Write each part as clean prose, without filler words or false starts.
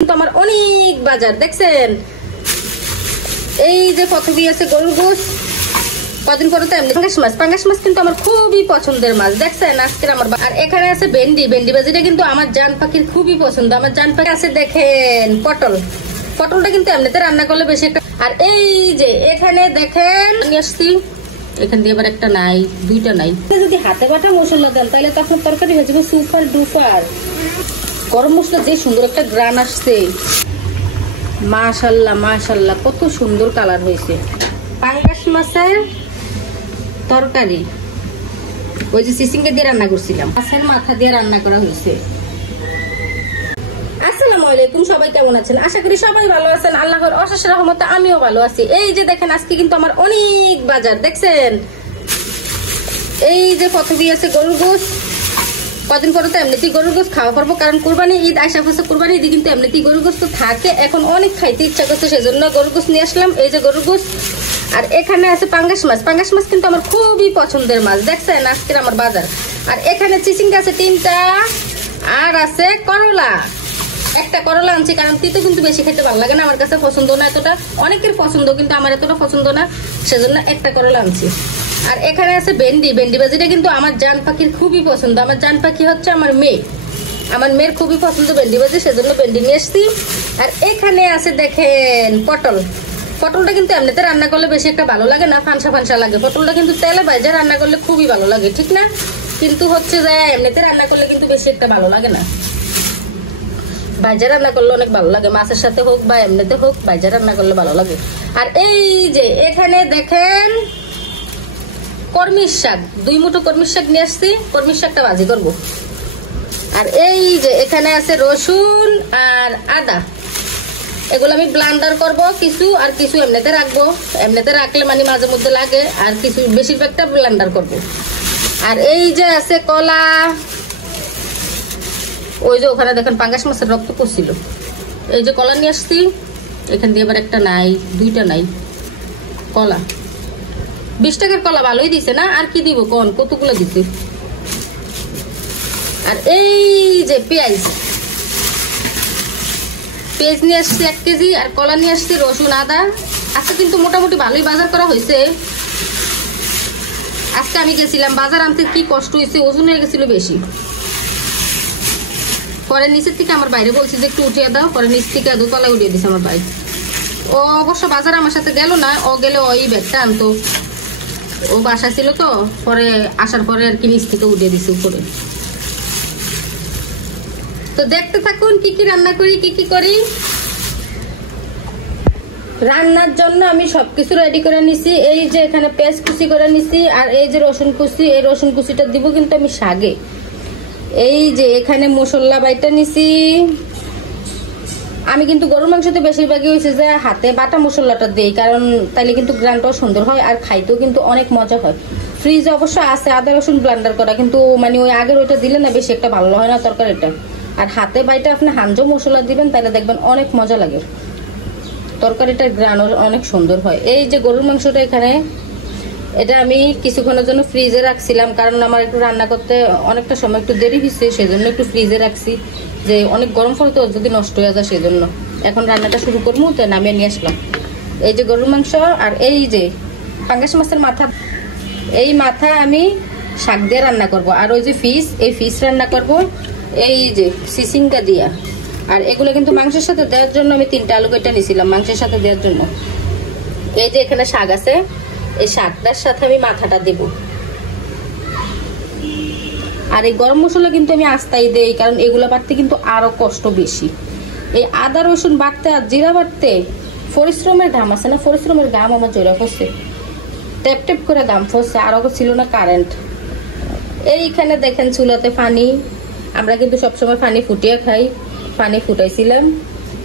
কিন্তু আমার অনেক বাজার দেখছেন। এই যে প্রথমে আছে গরুর গোশ, কদিন পরে তো এমনি পাঙ্গাস মাছ কিন্তু আমার খুবই পছন্দের মাছ দেখছেন আজকের আমার। আর এখানে আছে ভেন্ডি ভাজিটা কিন্তু আমার জান পাখির খুবই পছন্দ। আমার জান পাখি আছে দেখেন পটলটা কিন্তু এমনিতে রান্না করলে বেশি একটা। আর এই যে এখানে দেখেন আসছি, এখান দিয়ে আবার একটা নাই, দুইটা নাই। যদি হাতে বাটা মশলা দেন তাহলে তো আপনার তরকারি হয়ে যাবে সুপার ডুপার। গরম মশলা যে সুন্দর একটা গ্রান আসছে, মাশাল্লাহ মাশাল্লাহ কত সুন্দর কালার হয়েছে। পাঙ্গাস মাছের তরকারি ওই যে সিসিঙ্গা দিয়ে রান্না করছিলাম, মাছের মাথা দিয়ে রান্না করা হয়েছে। আসসালামু আলাইকুম, সবাই কেমন আছেন? আশা করি সবাই ভালো আছেন। আল্লাহর অশেষ রহমতে আমিও ভালো আছি। এই যে দেখেন আজকে কিন্তু আমার অনেক বাজার দেখছেন। এই যে প্রথমে আছে গরুর গোশ, কদিন পরে তো এমনিতেই গরুর গোশ খাওয়া পারবো, কারণ কুরবানি ঈদ আশা করছে। কুরবানি ঈদে কিন্তু এমনিতেই গরুর গোশ তো থাকে, এখন অনেক খাইতে ইচ্ছা করছে, সেজন্য গরুর গোশ নিয়ে আসলাম। এই যে গরুর গোশ। আর এখানে আছে পাঙ্গাস মাছ কিন্তু আমার খুবই পছন্দের মাছ দেখছেন আজকের আমার বাজার। আর এখানে চিচিঙ্গা আছে 3টা, আর আছে করলা, একটা করলা আনছি, কারণ তিতো কিন্তু বেশি খেতে ভালো লাগে না, আমার কাছে পছন্দ না এতটা। অনেকের পছন্দ কিন্তু আমার এতটা পছন্দ না, সেজন্য একটা করলা আনছি। আর এখানে আছে ভেন্ডি ভাজিটা কিন্তু আমার জান পাখির খুবই পছন্দ। আমার জান পাখি হচ্ছে আমার মেয়ে, আমার মেয়ের খুবই পছন্দ ভেন্ডি ভাজি, সেজন্য ভেন্ডি নিয়ে এসছি। আর এখানে আছে দেখেন পটলটা কিন্তু এমনিতে রান্না করলে বেশি একটা ভালো লাগে না, ফানসা লাগে। পটলটা কিন্তু তেলে ভাজা রান্না করলে খুবই ভালো লাগে, ঠিক না? কিন্তু হচ্ছে যে এমনিতে রান্না করলে কিন্তু বেশি একটা ভালো লাগে না, ভাজা রান্না করলে অনেক ভালো লাগে। মাছের সাথে হোক বা এমনিতে হোক, ভাজা রান্না করলে ভালো লাগে। আর এই যে এখানে দেখেন কর্মির শাক, 2 মুঠো কর্মির শাক নিয়ে আসছি, কর্মির শাকটা ভাজি করবো। আর এই যে এখানে আছে রসুন আর আদা, এগুলো আমি ব্লেন্ডার করব কিছু, আর কিছু এমনিতে রাখবো। এমনিতে রাখলে মানে মাঝে মধ্যে লাগে, আর কিছু বেশিরভাগটা ব্লেন্ডার করব। আর এই যে আছে কলা, ওই যে ওখানে দেখেন পাঙ্গাস মাছের রক্ত পড়ছিল। এই যে কলা নিয়ে আসছি, এখান দিয়ে আবার একটা নাই, দুইটা নাই। কলা 20 টাকার কলা ভালোই দিছে না, আর কি দিব কোন, কতগুলো দিছে। আর এই যে পেঁয়াজ নিয়ে আসছি 1 কেজি, আর কলা নিয়ে আসছি, রসুন আদা। আজকে কিন্তু মোটামুটি ভালোই বাজার করা হয়েছে। আজকে আমি গেছিলাম বাজার আনতে, কি কষ্ট হয়েছে, ওজন হয়ে গেছিল বেশি। পরে নিচের থেকে আমার বাইরে বলছি যে একটু উঠিয়ে দাও, পরে নিচ থেকে দোতলায় উঠিয়ে দিছে আমার ভাই। ও অবশ্য বাজার আমার সাথে গেল না, ও গেলে ওই ব্যাগটা আনতো, ও বাসা ছিল তো, পরে আসার পরে আর কি নিচ থেকে উঠিয়ে দিছে উপরে। তো দেখতে থাকুন কি কি রান্না করি, কি কি করি। রান্নার জন্য আমি সবকিছু রেডি করে নিছি। এই যে এখানে পেঁয়াজ কুচি করে নিছি, আর এই যে রসুন কুচি, এই রসুন কুচিটা দিব কিন্তু আমি শাকে। এই যে এখানে মশলা বাইটা নিছি। আমি কিন্তু গরুর মাংসতে বেশিরভাগই হয়েছে যে হাতে বাটা মশলাটা দেই, কারণ তাইলে কিন্তু গ্রানটাও সুন্দর হয়, আর খাইতেও কিন্তু অনেক মজা হয়। ফ্রিজে অবশ্য আছে আদা রসুন ব্লেন্ডার করা, কিন্তু মানে ওই আগের ওইটা দিলে না বেশি একটা ভালো হয় না তরকারিটা। আর হাতে বাইটা আপনি হাঞ্জো মশলা দিবেন, তাহলে দেখবেন অনেক মজা লাগে, তরকারিটার গ্রান অনেক সুন্দর হয়। এই যে গরুর মাংসটা এখানে, এটা আমি কিছুক্ষণের জন্য ফ্রিজে রাখছিলাম, কারণ আমার একটু রান্না করতে অনেকটা সময় একটু দেরি হয়েছে, সেজন্য একটু ফ্রিজে রাখছি, যে অনেক গরম ফল তো যদি নষ্ট হয়ে যায় সেজন্য। এখন রান্নাটা শুরু করবো, তো নামিয়ে নিয়ে আসলাম। এই যে গরুর মাংস, আর এই যে পাঙ্গাস মাছের মাথা, এই মাথা আমি শাক দিয়ে রান্না করব। আর ওই যে এই ফিশ রান্না করব এই যে সিসিঙ্গা দিয়া। আর এগুলো কিন্তু মাংসের সাথে দেওয়ার জন্য আমি 3টা আলু কেটে নিয়েছিলাম মাংসের সাথে দেওয়ার জন্য। এই যে এখানে শাক আছে, এই শাকটার সাথে আমি মাথাটা দেব। আর এই গরম মশলা কিন্তু আমি আস্তাই দেই, কারণ এগুলো বাটতে কিন্তু আরো কষ্ট বেশি। এই আদা রসুন বাটতে আর জিরা বাটতে পরিশ্রমের ঘাম আছে না, পরিশ্রমের ঘাম আমার জোড়া পড়ছে, টেপ টেপ করে ঘাম পড়ছে। আর ছিল না কারেন্ট। এইখানে দেখেন চুলাতে পানি, আমরা কিন্তু সবসময় পানি ফুটিয়ে খাই, পানি ফুটাইছিলাম।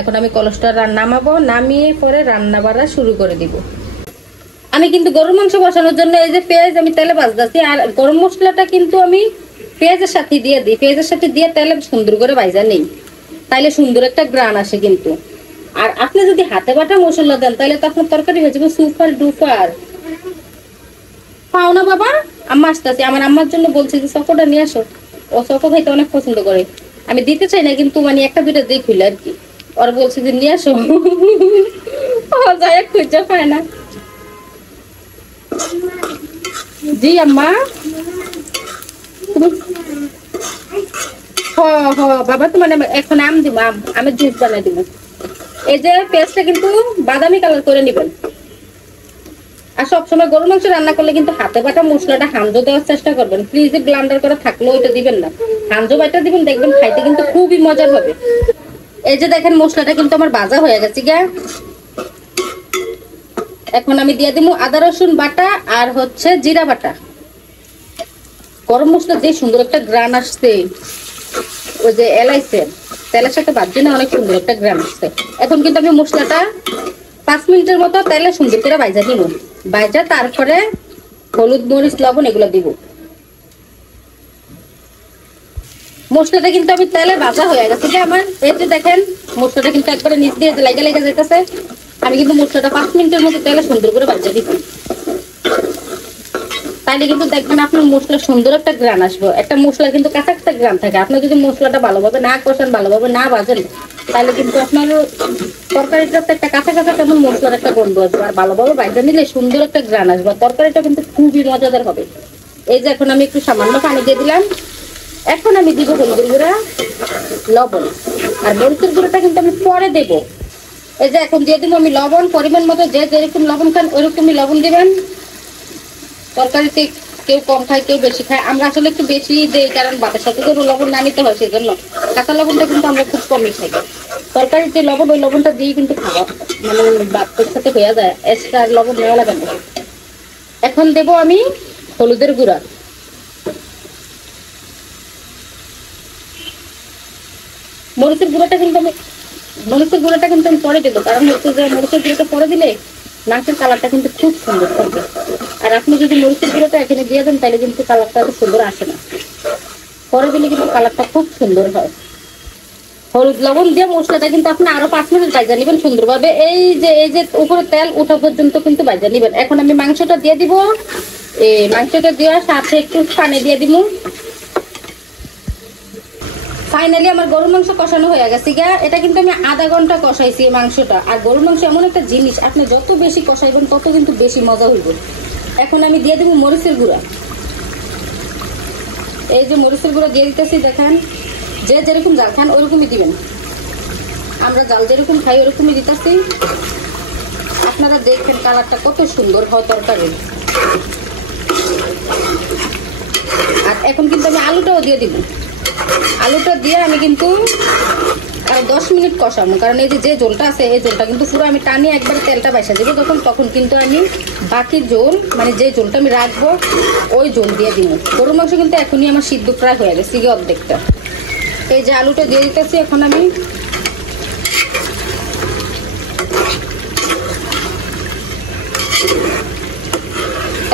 এখন আমি কলসটা নামাবো, নামিয়ে পরে রান্না বাড়া শুরু করে দিব। আমি কিন্তু গরুর মাংস বসানোর জন্য এই যে পেঁয়াজ আমি তেলে ভাজতেছি, আর গরম মশলাটা কিন্তু আমি পেঁয়াজের সাথে দিয়ে দিই। পেঁয়াজের সাথে দিয়ে তেলে সুন্দর করে ভাজা নেই, তাইলে সুন্দর একটা গ্রান আসে কিন্তু। আর আপনি যদি হাতে বাটা মশলা দেন তাহলে তো আপনার তরকারি হয়ে যাবে সুপার ডুপার। পাও না বাবা, আম্মা আসতেছি, আমার আম্মার জন্য বলছি যে চকোটা নিয়ে আসো, ও চকো খাইতে অনেক পছন্দ করে। আমি দিতে চাই না, কিন্তু মানে 1-2টা দিয়ে খুলে আর কি। ওর বলছে যে নিয়ে আসো, ও যায় খুঁজে পায় না। জি আম্মা, হ হ বাবা, তো মানে এখন আম দিব, আমের জুস বানাই দিব। এই যে পেঁয়াজটা কিন্তু বাদামি কালার করে নিবেন। আর সবসময় গরুর মাংস রান্না করলে কিন্তু হাতে বাটা মশলাটা হামজো দেওয়ার চেষ্টা করবেন। ফ্রিজে ব্লান্ডার করা থাকলেও ওইটা দিবেন না, হামজো বাটা দিবেন, দেখবেন খাইতে কিন্তু খুবই মজার হবে। এই যে দেখেন মশলাটা কিন্তু আমার ভাজা হয়ে গেছে গা। এখন আমি দিয়ে দিব আদা রসুন বাটা আর হচ্ছে জিরা বাটা। গরম মশলা যে সুন্দর একটা গ্রান আসছে, ওই যে এলাইচের তেলের সাথে ভাজছে না, অনেক সুন্দর একটা গ্রান আসছে। এখন কিন্তু আমি মশলাটা 5 মিনিটের মতো তেলে সুন্দর করে ভাজা দিব। ভাজা তারপরে হলুদ মরিচ লবণ এগুলো দিব। মশলাটা কিন্তু আমি তেলে ভাজা হয়ে গেছে যে আমার। এই যে দেখেন মশলাটা কিন্তু একবারে নিচ দিয়ে লেগে লেগে যাইতেছে। আমি কিন্তু মশলাটা 5 মিনিটের মতো তেলে সুন্দর করে ভাজা দিচ্ছি। তাইলে কিন্তু দেখবেন আপনার মশলা সুন্দর একটা গ্রান আসবে। একটা মশলা কিন্তু কাঁচা কাঁচা গ্রান থাকে। আপনি যদি মশলাটা ভালোভাবে না কষান, ভালোভাবে না ভাজেন, তাহলে কিন্তু আপনার তরকারিটা একটা কাঁচা কাঁচা তেমন মশলার একটা গন্ধ আসবে। আর ভালোভাবে ভাজা নিলে সুন্দর একটা গ্রান আসবে, তরকারিটা কিন্তু খুবই মজাদার হবে। এই যে এখন আমি একটু সামান্য পানি দিয়ে দিলাম। এখন আমি দিব হলুদের গুঁড়া, লবণ, আর মরিচের গুঁড়োটা কিন্তু আমি পরে দেব। এই যে এখন দিয়ে দিব আমি লবণ পরিমাণ মতো, যে যেরকম লবণ খান ওইরকমই লবণ দিবেন। তরকারিতে কেউ কম খায়, কেউ বেশি খায়। আমরা আসলে একটু বেশি দেই, কারণ ভাতের সাথে তো লবণ না নিতে হয়, সেই জন্য কাঁচা লবণটা কিন্তু আমরা খুব কমই খাই। তরকারির যে লবণ, ওই লবণটা দিয়ে কিন্তু খাওয়া মানে ভাতের সাথে হয়ে যায়, এক্সট্রা লবণ নেওয়া লাগে না। এখন দেব আমি হলুদের গুঁড়া, মরিচের গুঁড়োটা কিন্তু আমি পরে দেবো, কারণ হচ্ছে যে মরিচের গুঁড়োটা পরে দিলে মাংসের কালারটা কিন্তু খুব সুন্দর থাকবে। আর আপনি যদি মরিচের গুঁড়োটা এখানে দিয়ে দেন, তাহলে কিন্তু কালারটা এত সুন্দর আসে না। পরে দিলে কিন্তু কালারটা খুব সুন্দর হয়। হলুদ লবণ দিয়ে মশলাটা কিন্তু আপনি আরো 5 মিনিট ভাজা নেবেন সুন্দরভাবে। এই যে উপরে তেল ওঠা পর্যন্ত কিন্তু ভাজা নেবেন। এখন আমি মাংসটা দিয়ে দিব। মাংসটা দেওয়ার সাথে একটু পানি দিয়ে দিব। ফাইনালি আমার গরুর মাংস কষানো হয়ে গেছে গা। এটা কিন্তু আমি আধা ঘন্টা কষাইছি মাংসটা। আর গরুর মাংস এমন একটা জিনিস, আপনি যত বেশি কষাইবেন তত কিন্তু বেশি মজা হইবে। এখন আমি দিয়ে দেবো মরিচের গুঁড়া। এই যে মরিচের গুঁড়া দিয়ে দিতেছি, দেখেন যে যেরকম জাল খান ওরকমই দিবেন। আমরা জাল যেরকম খাই ওরকমই দিতেছি। আপনারা দেখবেন কালারটা কত সুন্দর হয় তরকারি। আর এখন কিন্তু আমি আলুটাও দিয়ে দিব। আলুটা দিয়ে আমি কিন্তু আর 10 মিনিট কষাবো, কারণ এই যে ঝোলটা আছে এই ঝোলটা কিন্তু পুরো আমি টানিয়ে একবার তেলটা বাইসা দেবো। তখন কিন্তু আমি বাকি ঝোল মানে যে ঝোলটা আমি রাখবো ওই ঝোল দিয়ে দিব। গরুর মাংস কিন্তু এখনই আমার সিদ্ধ প্রায় হয়ে গেছে গিয়ে অর্ধেকটা। এই যে আলুটা দিয়ে দিতেছি এখন আমি।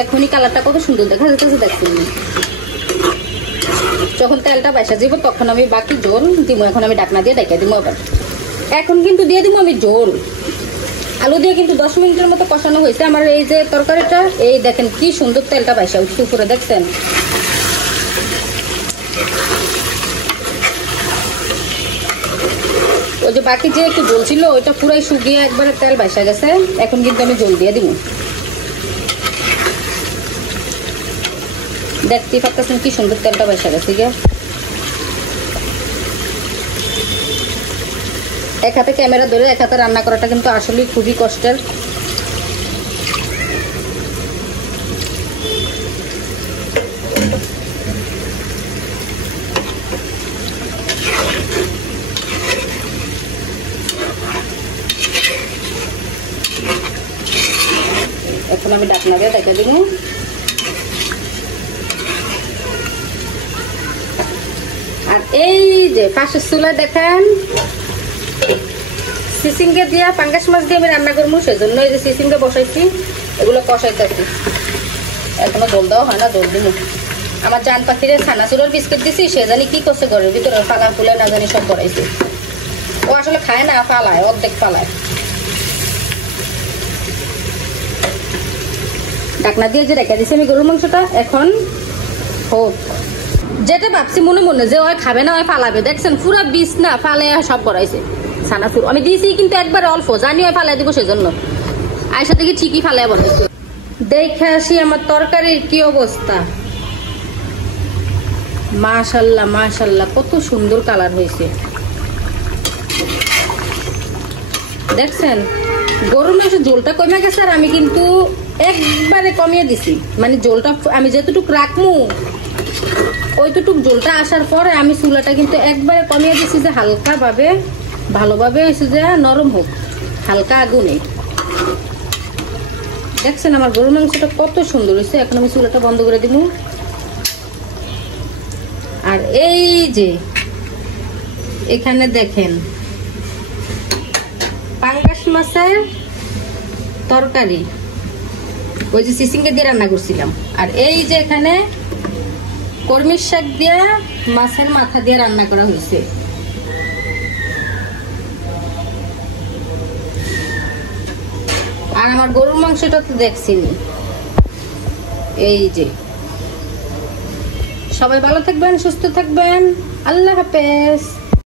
এখনই কালারটা কত সুন্দর দেখা যাচ্ছে, দেখছেন। যখন তেলটা বাইসা যাব তখন আমি বাকি ঝোল দিব। এখন আমি ঢাকনা দিয়ে ঢেকে দিব। আবার এখন কিন্তু দিয়ে দিব আমি ঝোল। আলু দিয়ে কিন্তু 10 মিনিটের মতো কষানো হয়েছে আমার এই যে তরকারিটা। এই দেখেন কি সুন্দর তেলটা বাইসা উঠছে উপরে, দেখছেন। ওই যে বাকি যে একটু ঝোল ছিল ওইটা পুরাই শুকিয়ে একবারে তেল বাইসা গেছে। এখন কিন্তু আমি ঝোল দিয়ে দিব। দেখতেই পাচ্ছেন কি সুন্দর তেলটা বাইসা গেছে গিয়ে। এক হাতে ক্যামেরা ধরে এক হাতে রান্না করাটা কিন্তু আসলে খুবই কষ্টের। এখন আমি ঢাকনা দিয়ে ঢেকে দিব। আর এই যে পাশের চুলা দেখেন সিসিঙ্গে দিয়া পাঙ্গাস মাছ দিয়ে আমি রান্না করবো, সেজন্য এই যে সিসিঙ্গে বসাইছি, এগুলো কষাইতেছি। এখনো জল দেওয়া হয় না, জল দিব। আমার জান পাখিরে ছানাচুরের বিস্কিট দিছি, সে জানি কি করছে ঘরের ভিতরে, পালা ফুলে না জানি সব করাইছে। ও আসলে খায় না, পালায়, অর্ধেক পালায়। ঢাকনা দিয়ে যে রেখে দিছি আমি গরুর মাংসটা। এখন হোক, যেটা ভাবছি মনে মনে যে ওই খাবে না ওই পালাবে, দেখছেন পুরা বিষ না ফালে সব করাইছে। সানাসুর আমি দিয়েছি কিন্তু একবার অল্প, জানিও ফালাই দিব সেজন্য। আয়সা থেকে ঠিকই ফালাই বলাইছে। দেখে আসি আমার তরকারির কি অবস্থা। মাশাআল্লাহ মাশাআল্লাহ, কত সুন্দর কালার হয়েছে দেখছেন। গরুর মাংসের ঝোলটা কমে গেছে, আর আমি কিন্তু একবারে কমিয়ে দিছি, মানে ঝোলটা আমি যতটুকু রাখমু ওইটুক ঝোলটা আসার পরে আমি চুলাটা কিন্তু একবারে কমিয়ে দিছি, যে হালকা ভাবে ভালোভাবে হয়েছে যে নরম হোক, হালকা আগুনে। দেখছেন আমার গরুর মাংসটা কত সুন্দর হয়েছে। এখন আমি চুলাটা বন্ধ করে দিব। আর এই যে এখানে দেখেন পাঙ্গাস মাছের তরকারি, ওই যে সিসিঙ্গা দিয়ে রান্না করছিলাম। আর এই যে এখানে কলমির শাক দিয়ে মাছের মাথা দিয়ে রান্না করা হয়েছে। আর আমার গরুর মাংসটা তো দেখছিনি। এই যে সবাই ভালো থাকবেন, সুস্থ থাকবেন, আল্লাহ হাফেজ।